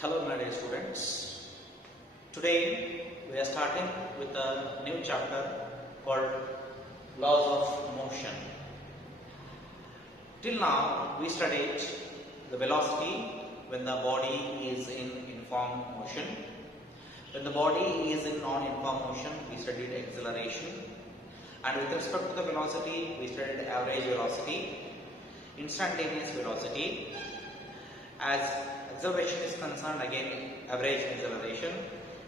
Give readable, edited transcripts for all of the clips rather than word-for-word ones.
Hello my dear students. Today we are starting with a new chapter called Laws of Motion. Till now we studied the velocity when the body is in uniform motion. When the body is in non-uniform motion, we studied acceleration. And with respect to the velocity, we studied average velocity, instantaneous velocity. As acceleration is concerned, again average acceleration,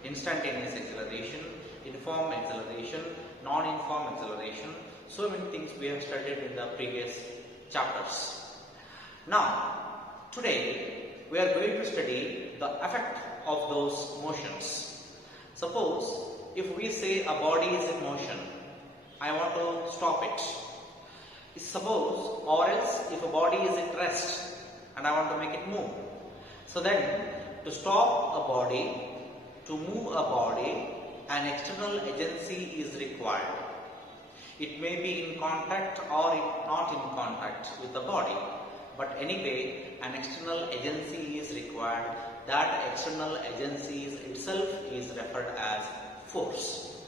instantaneous acceleration, uniform acceleration, non-uniform acceleration. So many things we have studied in the previous chapters. Now, today we are going to study the effect of those motions. Suppose if we say a body is in motion, I want to stop it. Suppose, or else if a body is at rest and I want to make it move. So then, to stop a body, to move a body, an external agency is required. It may be in contact or not in contact with the body. But anyway, an external agency is required. That external agency itself is referred as force.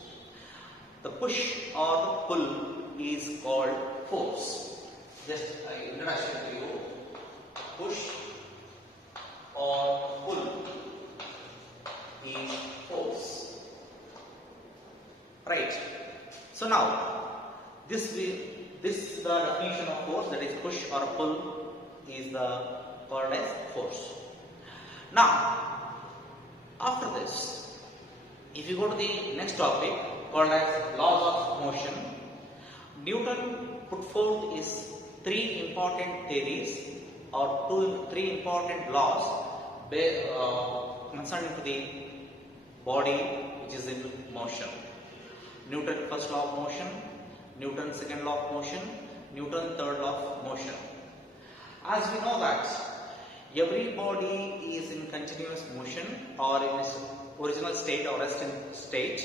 The push or the pull is called force. Just an introduction to you. Push or pull is force. Right. So now, this is the definition of force, that is push or pull is called as force. Now, after this, if you go to the next topic called as laws of motion, Newton put forth is three important theories or three important laws concerning to the body which is in motion. Newton's first law of motion, Newton's second law of motion, Newton's third law of motion. As we know that every body is in continuous motion or in its original state or resting state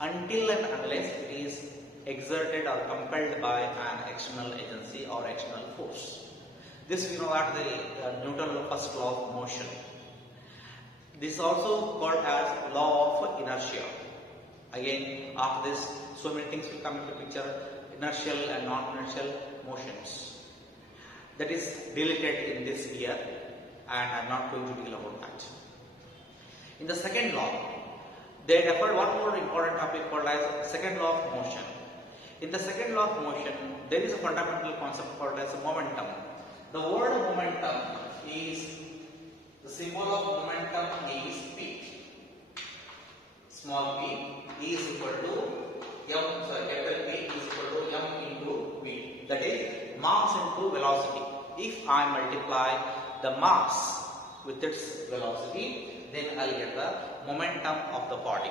until and unless it is exerted or compelled by an external agency or external force. This we know that the Newton's first law of motion. This is also called as law of inertia. Again, after this, so many things will come into picture: inertial and non-inertial motions. That is deleted in this year, and I am not going to deal about that. In the second law, they referred one more important topic called as second law of motion. In the second law of motion, there is a fundamental concept called as momentum. The word momentum is, the symbol of momentum is P. Small p is equal to capital P is equal to m into v. That is mass into velocity. If I multiply the mass with its velocity, then I'll get the momentum of the body.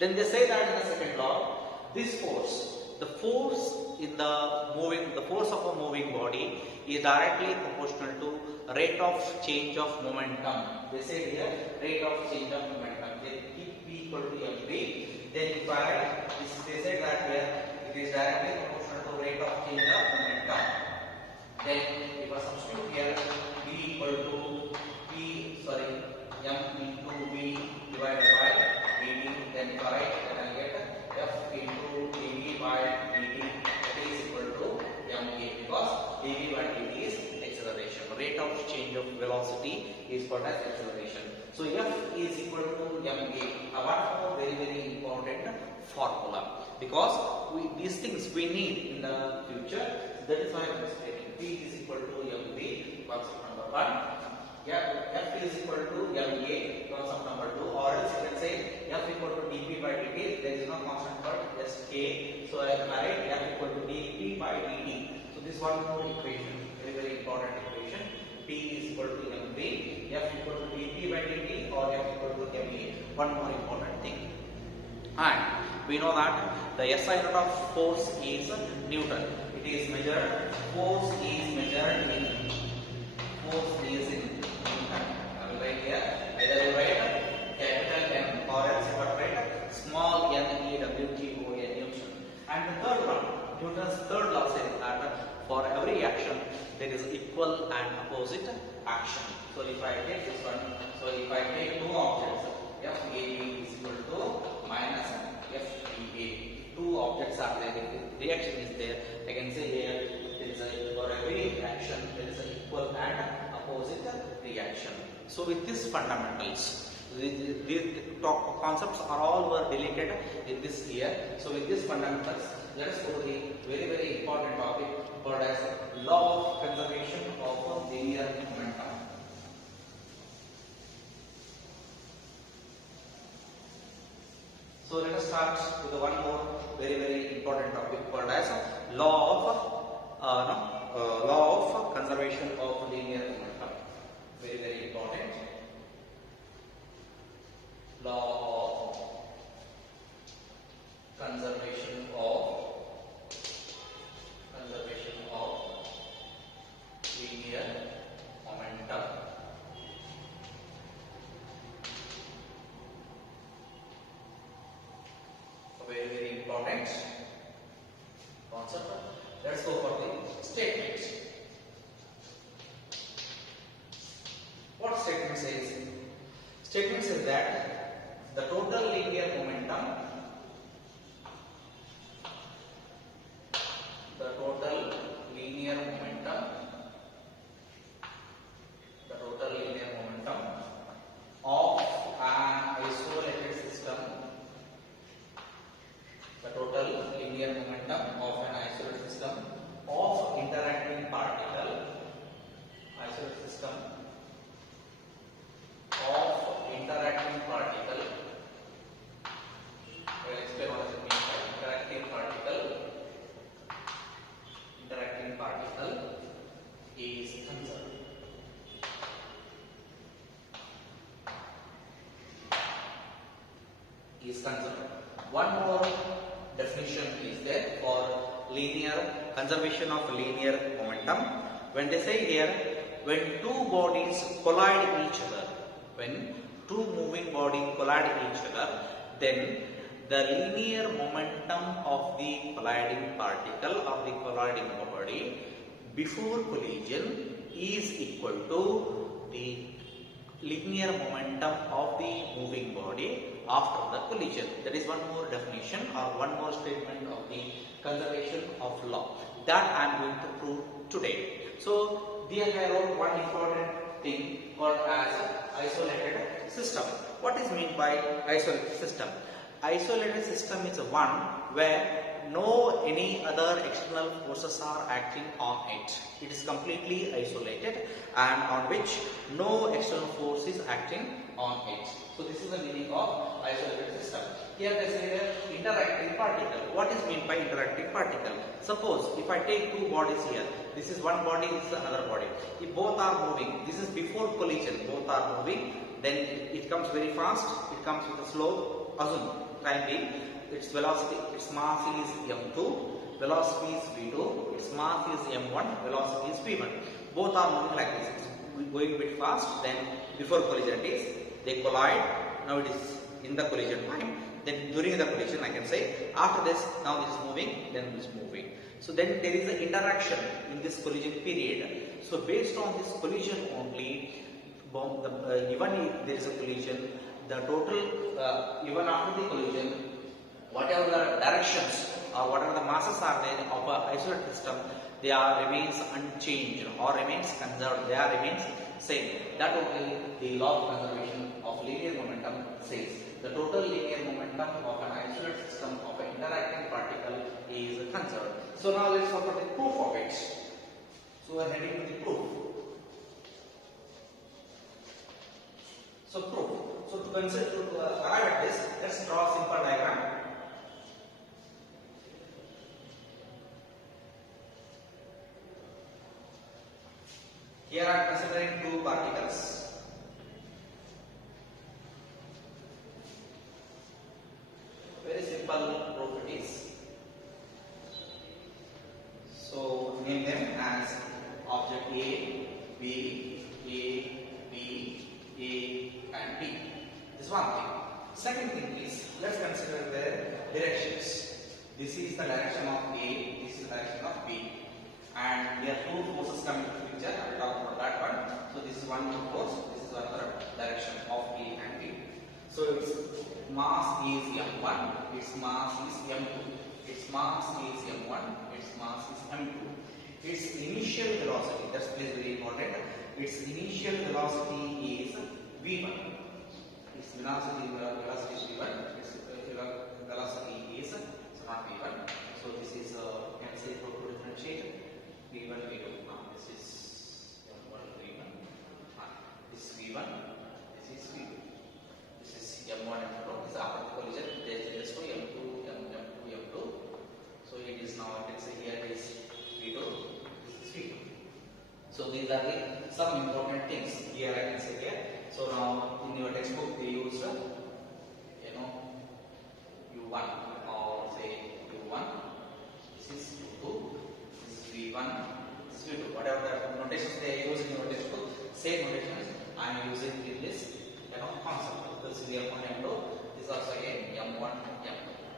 Then they say that in the second law, this force, the force of a moving body is directly proportional to rate of change of momentum. They say here rate of change of momentum. They keep P equal to mv. Then if I write this, they say that here it is directly proportional to rate of change of momentum. Then if I substitute here V equal to m into v divided by dt, then if I write, then I get f into dv by dt, that is equal to ma, because dv by dt is acceleration. Rate of change of velocity is called as acceleration. So f is equal to ma. What very very important formula, because these things we need in the future. That is why I am stating p is equal to mv, concept number 1. F is equal to ma, concept number 2, or else you can say f equal to dp by dt. There is no constant but just k. So I write f equal to dp by dt. So this one more equation, very very important equation. P is equal to mv, f equal to dp by dt, or f equal to ma. One more important thing. And we know that the SI unit of force is Newton. It is measured, force is measured in Newton. I will write here, either you write capital M or else you write small n e w t o n, Newton. And the third one, Newton's third law says that for every action there is equal equal and opposite action. So if I take this one, so if I take two objects, FAB is equal to minus FBA. Two objects are there, the reaction is there. I can say here there is a, for every reaction there is an equal and opposite reaction. So with these fundamentals, these concepts are all were deleted in this year. So with these fundamentals, let us go to the very important topic called as law of conservation of linear momentum. So let us start with one more very important topic called as law of conservation of linear momentum. Very important. Law of conservation of linear momentum. Very important concept. Let's go for the statement. What statement says? Statement says that the total linear momentum, of an isolated system, of interacting particle, I will explain what does it mean by interacting particle is conserved. One more definition is there for conservation of linear momentum. When they say here, when two bodies collide each other, when two moving bodies collide each other, then the linear momentum of the colliding particle or the colliding body before collision is equal to the linear momentum of the moving body after the collision. That is one more definition or one more statement of the conservation of law that I am going to prove today. So here I wrote one important thing called as isolated system. What is meant by isolated system? Isolated system is one where no any other external forces are acting on it. It is completely isolated and on which no external force is acting on it. So this is the meaning of isolated system. Here they say the interacting particle. What is meant by interacting particle? Suppose if I take two bodies here, this is one body, this is another body. If both are moving, this is before collision, both are moving, then it comes very fast, it comes with a slow, assume time being, its velocity, its mass is m2, velocity is v2, its mass is m1, velocity is v1. Both are moving like this. It's going a bit fast, then before collision it is, they collide, now it is in the collision time, then during the collision I can say, after this, now this is moving, then this is moving. So then there is an interaction in this collision period. So based on this collision only, even if there is a collision, the total, even after the collision, whatever the directions or whatever the masses are there of an isolated system, they are remains unchanged or remains conserved, they are remains same. That only the law of conservation of linear momentum says. The total linear momentum of an isolated system of an interacting particle is conserved. So now let's look at the proof of it. So we are heading to the proof. So proof. So to arrive at this, let's draw a simple diagram. Here I am considering two particles. Very simple proof it is. So name them as object A, B, and B. This is one thing. Second thing is, let's consider the directions. This is the direction of A, this is the direction of B. And there are two forces coming to the picture. mass is m1, its mass is m2. Its mass is m1, its mass is m2. Its initial velocity, that's please very important. Its initial velocity is v1. Its velocity is v1. Its velocity is not v1. So this is can say to differentiate v1 v2. This is m1 v1. This is v1. This is v2. This is m1 m2. This is after the collision. There is just m2 m2 m2. So it is now I can say here it is v2. This is v2. So these are the some important things here I can say here. So now in your textbook they use u1 or say u1. This is u2. This is v1. This is v2. Whatever the notations they use in your textbook, same notations I am using in this concept. This is m1 m2. This is also again m1 m2.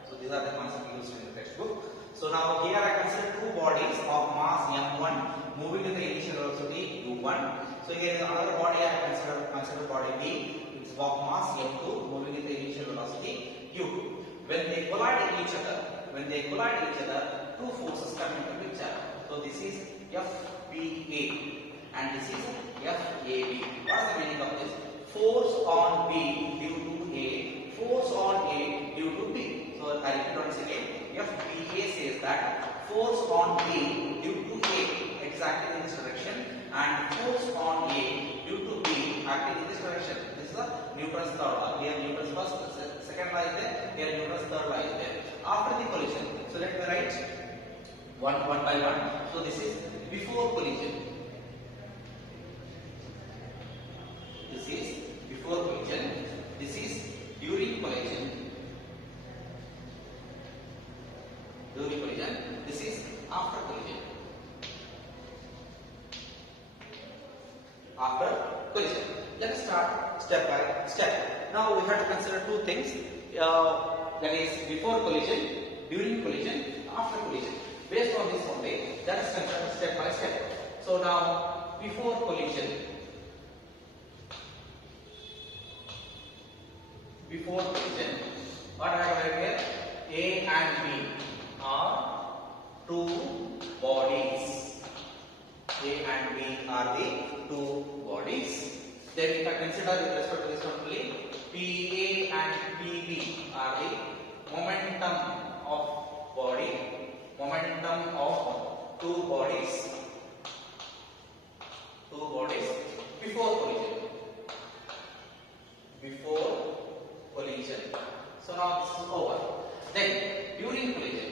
So these are the concepts used in the textbook. So now here I consider two bodies of mass m1 moving with the initial velocity u1. So here is another body I consider body B, its of mass m2 moving with the initial velocity u2. When they collide each other, two forces come into picture. So this is FBA and this is FAB. What is the meaning of this? Force on B due to A, force on A due to B. So I repeat once again. FBA says that force on B due to A exactly in this direction and force on A due to B acting in this direction. This is the Newton's third law. Here Newton's second law is there. Here Newton's third law is there. After the collision, so let me write one by one. So this is before collision. This is before collision. This is during collision. During collision. This is after collision. After collision. Let us start step by step. Now we have to consider two things. That is before collision, during collision, after collision. Based on this only, that is considered step by step. So now before collision. Before collision, what I have here? A and B are two bodies. A and B are the two bodies. Then if I consider with respect to this one only, PA and PB are the momentum of body, momentum of two bodies before collision. Before collision. So now this is over. Then during collision.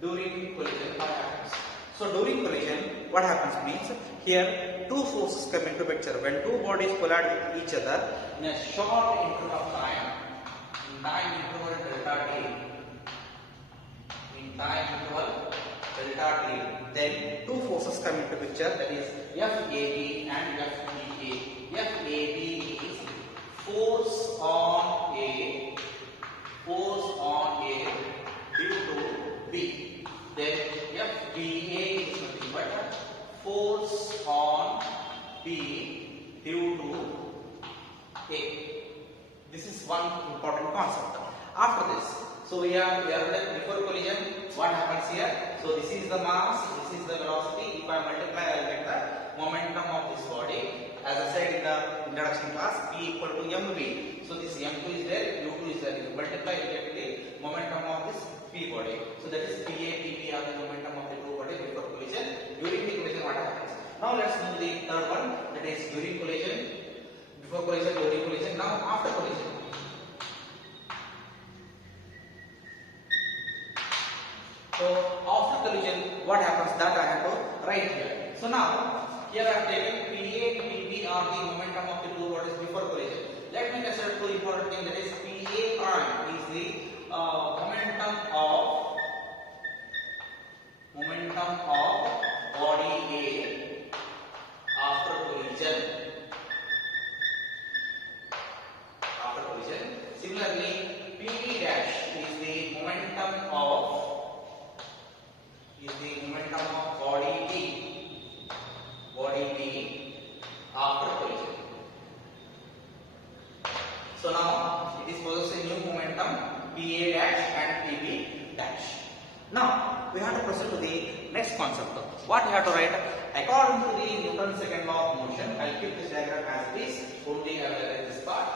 During collision, what happens? So during collision, what happens means here two forces come into picture. When two bodies collide with each other in a short interval of time, in time interval delta t, then two forces come into picture, that is FAB and FBA. FAB is force on A due to B. Then FBA is nothing but force on B due to A. This is one important concept. After this, so we are left before collision. What happens here? So this is the mass, this is the velocity. If I multiply, I will get the momentum of this body. As I said in the introduction class, P equal to mv. So this m2 is there, u2 is there. If you multiply, you get the momentum of this P body. So that is PA, PB are the momentum of the two bodies before collision. During the collision, what happens? Now let's move the third one. That is during collision, before collision, during collision. Now after collision. So after collision, what happens? That I have to write here. So now here I have taken PA, PB are the momentum of the two bodies before collision. Let me consider two important things. That is PA prime is the momentum of body A after collision. Similarly, PB dash is the momentum of body B after collision. we have to proceed to the next concept. What we have to write? According to the Newton's second law of motion, I'll keep this diagram as it is. Only I will write this part.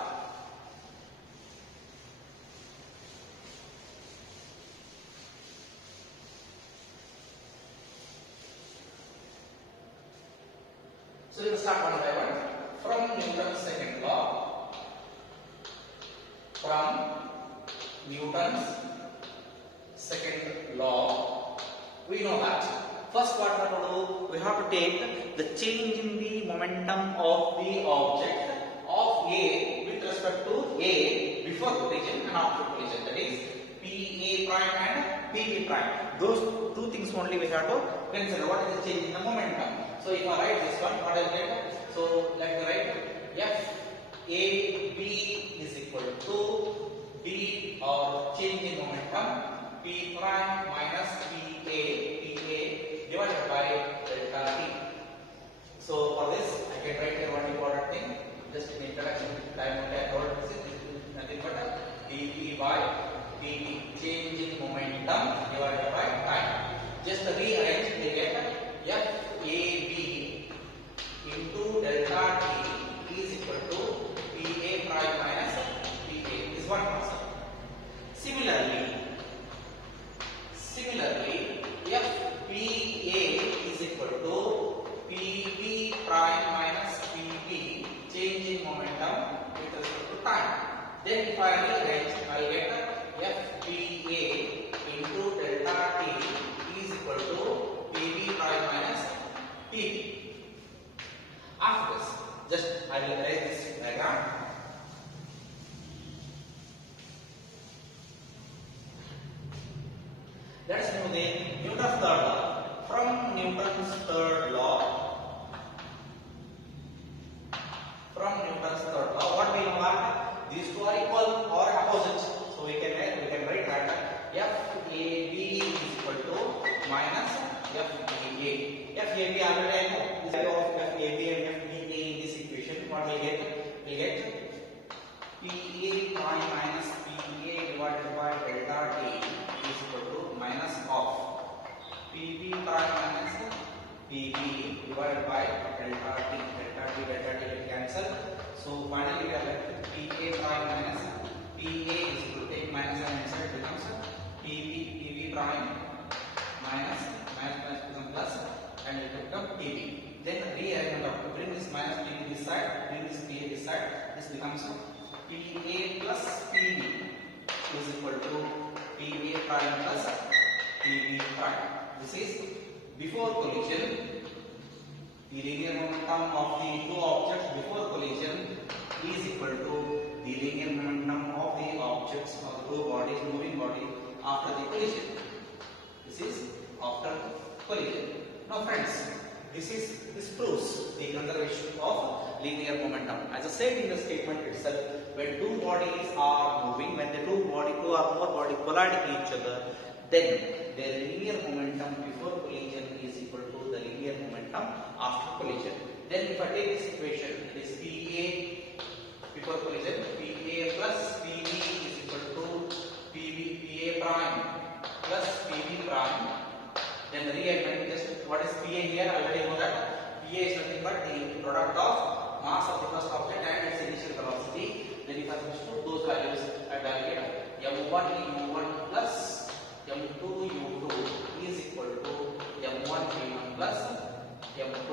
So we will start one by one. From Newton's second law. From Newton's second law, we know that. First, what we have to do? We have to take the change in the momentum of the object of A with respect to A before collision and after collision. That is PA prime and PB prime. Those two things only we have to consider. What is the change in the momentum? So if I write this one, what is it? So let me write FAB is equal to B, or change in momentum, P prime minus PA divided by delta T. So for this, I can write here one important thing. Just in introduction, time I told this is nothing but dV by dt, change in momentum divided by time. Just rearrange, we get FAB into delta T is equal to PA prime minus PA. This one concept. Similarly, FPA is equal to PB prime minus PB, change in momentum with respect to time. Then if I rearrange, I get FPA into delta T is equal to PB prime minus PB. After this, just I will write this diagram. Let us know the Newton's third law. From Newton's third law, what we know are these two are equal or opposite. So we can write that FAB is equal to minus FBA. FAB already I know. This value of FAB and FBA in this equation, what we get? We get PA prime minus PA divided by delta T is equal to minus of PB prime minus PB divided by delta T. Delta T will cancel. So finally we are left with PA prime minus PA is equal to take minus and inside becomes PB prime minus becomes plus and it will become PB. Then rearrange to bring this minus PB this side, bring this PA this side. This becomes PA plus PB is equal to PA prime plus PB prime. This is before collision. The linear momentum of the two objects before collision is equal to the linear momentum of the objects of two bodies, moving body, after the collision. This is after collision. Now friends, this proves the conservation of linear momentum. As I said in the statement itself, when two bodies are moving, when the two or more bodies collide each other, then their linear momentum before collision is equal to the linear momentum after collision. Then if I take this equation, it is PA before collision, PA plus PB is equal to PA prime plus PB prime. Then rearrange just what is PA here, I already know that PA is nothing but the product of mass of the first object and its initial velocity. Then if I substitute those values, I will get M1 U1 plus M2 U2 is equal to M1 V1 plus M2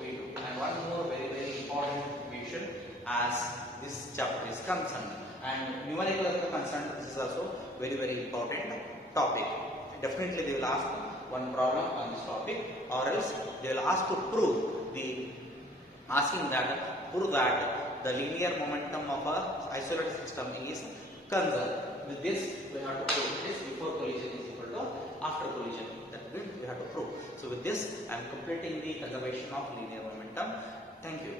V2. And one more very important equation as this chapter is concerned, and numerical is concerned, this is also very important topic. Definitely they will ask one problem on this topic, or else they will ask to prove the the linear momentum of a isolated system is conserved. With this we have to prove this before collision is equal to after collision. That we have to prove. So with this I am completing the conservation of linear momentum. Thank you.